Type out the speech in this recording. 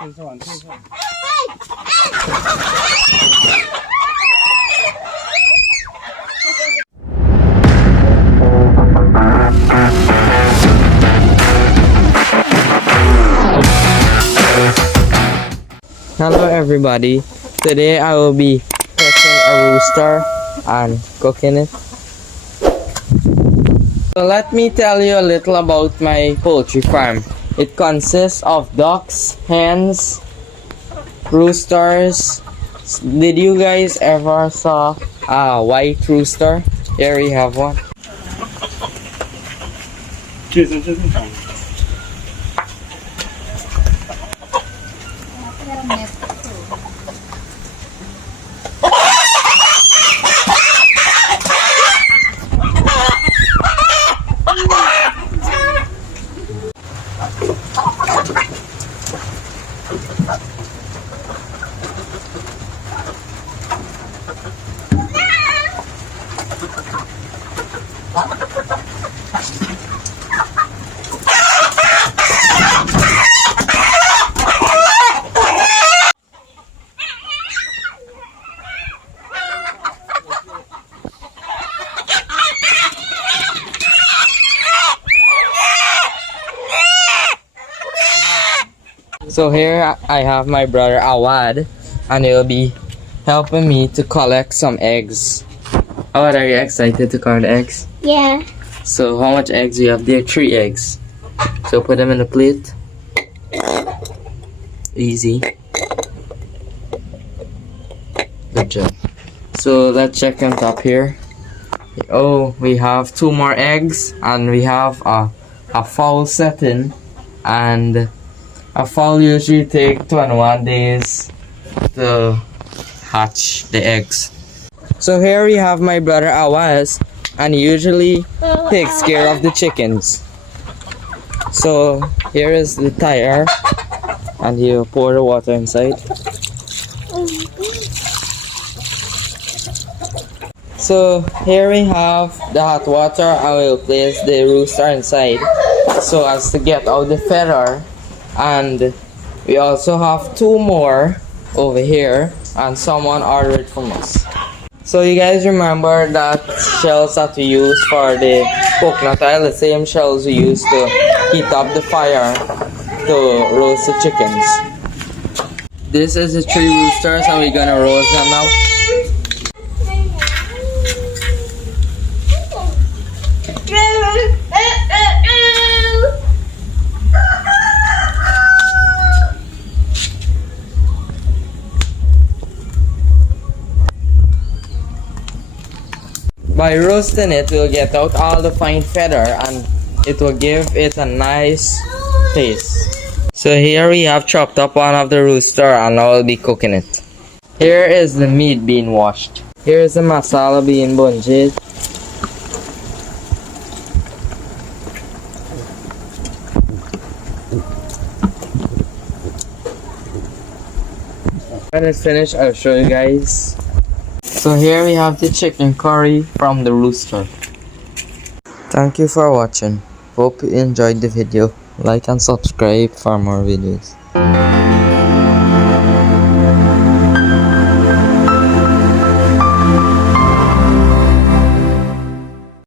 Hello everybody, today I will be catching a rooster and cooking it. So let me tell you a little about my poultry farm. It consists of ducks, hens, roosters. Did you guys ever saw a white rooster? Here we have one. So here I have my brother Awad, and he'll be helping me to collect some eggs. Awad, are you excited to count eggs? Yeah. So how much eggs do you have there? 3 eggs. So put them in a plate. Easy. Good job. So let's check on top here. Oh, we have 2 more eggs, and we have a fowl setting, and a fowl usually take 21 days to hatch the eggs. So here we have my brother Awaz, and he usually takes care of the chickens. So here is the tire, and you pour the water inside. So here we have the hot water. I will place the rooster inside so as to get out the feather. And we also have 2 more over here, and someone ordered from us. So you guys remember that shells that we use for the coconut oil, the same shells we use to heat up the fire to roast the chickens. This is the 3 roosters, and we're gonna roast them now. By roasting it, we'll get out all the fine feather, and it will give it a nice taste. So here we have chopped up one of the rooster, and I will be cooking it. Here is the meat being washed. Here is the masala being bunjed. When it's finished, I'll show you guys. So here we have the chicken curry from the rooster. Thank you for watching. Hope you enjoyed the video. Like and subscribe for more videos.